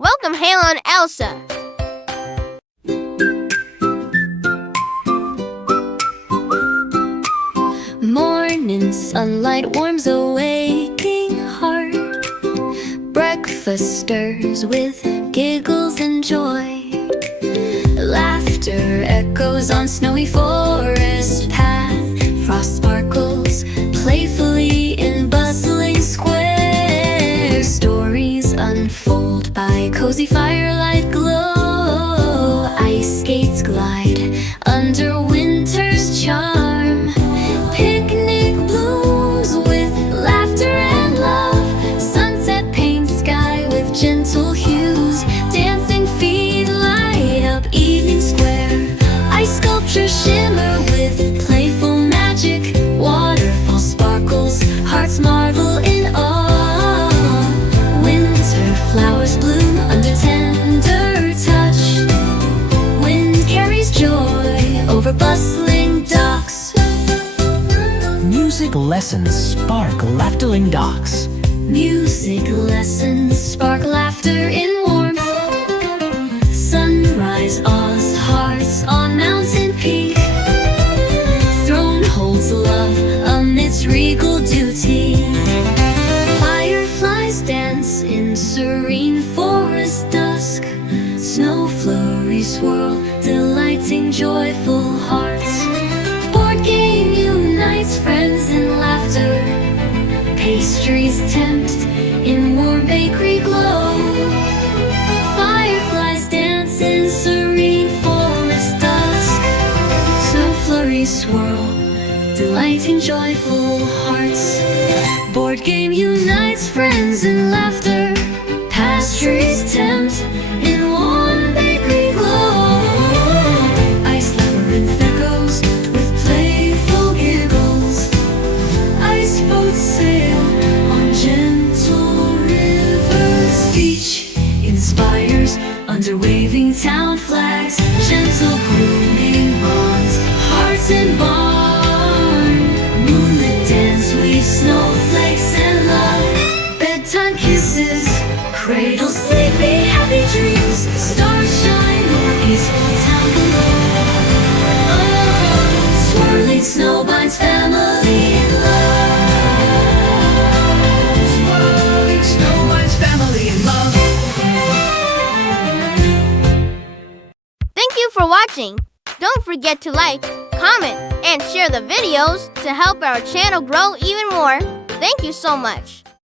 Welcome, Halon Elsa. Morning sunlight warms a waking heart. Breakfast stirs with giggles and joy. Laughter echoes on snowy forest path. Frost sparkles playfully in bustling square. Stories unfold by cozy firelight glow. Ice skates glide under winter's charm. Picnic blooms with laughter and love. Sunset paints sky with gentle hues. Dancing feet light up evening square. Ice sculptures shimmer with playful magic. Waterfall sparkles, hearts marvel in awe. Winter flowers bloom under tender touch. Wind carries joy over bustling docks. Music lessons spark laughterling docks. Music lessons spark laughter in warmth. Sunrise awes hearts on mountain peak. Throne holds love amidst regal duty. Fireflies dance in serene forest dusk. Snow flurries swirl, delighting joyful hearts. Board game unites friends in laughter. Pastries tempt in warm bakery glow. Fireflies dance in serene forest dusk. Snow flurries swirl, delighting joyful hearts. Board game unites friends in laughter. Pastries tempt in warm bakery glow. Ice labyrinth echoes with playful giggles. Ice boats sail on gentle rivers. Beach inspires under waving town flags. Gentle grooming bonds hearts in barn. Moonlit dance weaves snowflakes and love. Bedtime kisses cradle sleepy happy dreams. Stars shine over peaceful town below. Swirling snow binds family in love. Swirling snow binds family in love. Thank you for watching. Don't forget to like, comment, and share the videos to help our channel grow even more. Thank you so much.